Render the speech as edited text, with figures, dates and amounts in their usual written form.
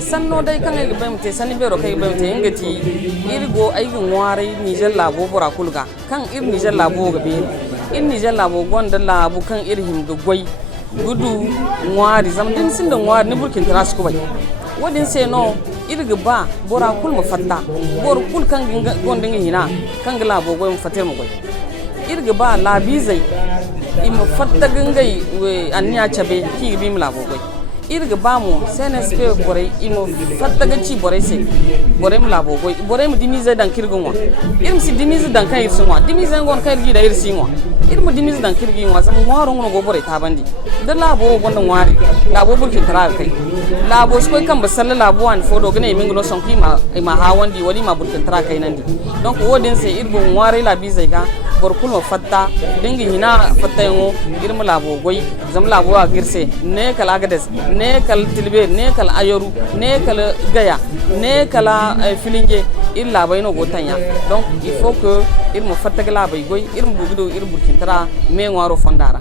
sanno dai kan ga bamte sani bero kai bamte ingati irgo aigi ngware Niger labo bora kulga kan ir Niger labo ga be ir Niger labo gonda labo kan ir himga goy gudu ngwari zamdin sinda ngwari ni burkin tras ko bai wadin se no irga ba bora kul ma fatta bor kul kan gonda hina kan ga labo goy mu fatel mu goy irga ba labizai im fatta gangai anya chabe ki bi mu labo goy irga bamu CNSP bore imo fattaga ci bore se bore mu labo goy bore mu dimize dan kirgun wa irim si dimize dan kai irsinwa dimize ngon kai gida irsinwa irim dimize dan kirgin wa zam ngwaro ngono go bore ta bandi da labo gonda ngwari labo burkin tara kai labo sko kan ba salla labo an fodo gane min gno son kima ma hawandi wali ma burkin tara kai nandi donc wodin se irgo ngwari labize ga bor kulma fatta dingi hina fatta yango irim labo goy zam labo a girse ne kala gades ne kal tilbe ne kal ayoru ne kal gaya ne kala filinge il labai no gotanya donc il faut que il mo fatta la bay goy il mo bugido il burkintara me ngwaro fondara